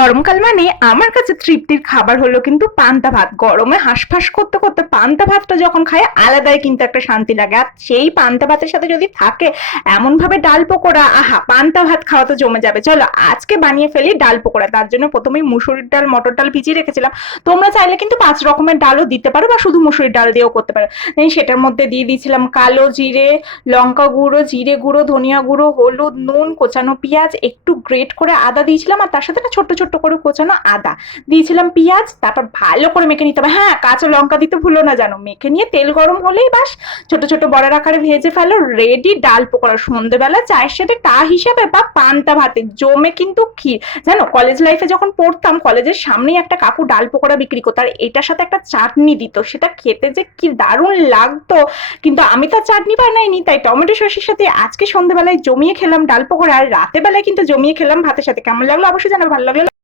গরমকাল মানে আমার কাছে তৃপ্তির খাবার হলো কিন্তু পান্তা ভাত। গরমে হাঁসফাঁস করতে করতে পান্তা ভাতটা যখন খাই আলাদাই কিন্তু একটা শান্তি লাগে। আর সেই পান্তা ভাতের সাথে যদি থাকে এমন ভাবে ডাল পকোড়া, আহা পান্তা ভাত খাওয়া তো জমে যাবে। চলো আজকে বানিয়ে ফেলি ডাল পকোড়া। তার জন্য প্রথমেই মুসুরির ডাল, মটর ডাল ভিজিয়ে রেখেছিলাম। তোমরা চাইলে কিন্তু 5 রকমের ডালও দিতে পারো বা শুধু মুসুরির ডাল দিয়েও করতে পারো। সেটার মধ্যে দিয়ে দিয়েছিলাম কালো জিরে, লঙ্কা গুঁড়ো, জিরে গুঁড়ো, ধনিয়া গুঁড়ো, হলুদ, নুন, কোচানো পেঁয়াজ, একটু গ্রেট করে আদা দিয়েছিলাম। আর তার সাথে না ছোট্ট ছোট্ট করে কোচানো আদা দিয়েছিলাম, পেঁয়াজ। তারপর ভালো করে মেখে নিতে হবে। হ্যাঁ, কাঁচা লঙ্কা দিতে ভুলো না জানো। মেখে নিয়ে তেল গরম হলেই বাস ছোট ছোট বড়ার আকারে ভেজে ফেলো। রেডি ডাল পকোড়া। সন্ধ্যেবেলা চায়ের সাথে তা হিসেবে বা পান্তা ভাতে জমে কিন্তু ক্ষীর। জানো কলেজ লাইফে যখন পড়তাম, কলেজের সামনেই একটা কাকু ডাল পকোড়া বিক্রি করতো, আর এটার সাথে একটা চাটনি দিত। সেটা খেতে যে কি দারুণ লাগতো। কিন্তু আমি তো চাটনি বানাইনি, তাই টমেটো সসের সাথে আজকে সন্ধ্যেবেলায় জমিয়ে খেলাম ডাল পকোড়া। আর রাতে বেলায় কিন্তু জমিয়ে খেলাম ভাতের সাথে। কেমন লাগলো অবশ্যই জানাবে। ভালো লাগলো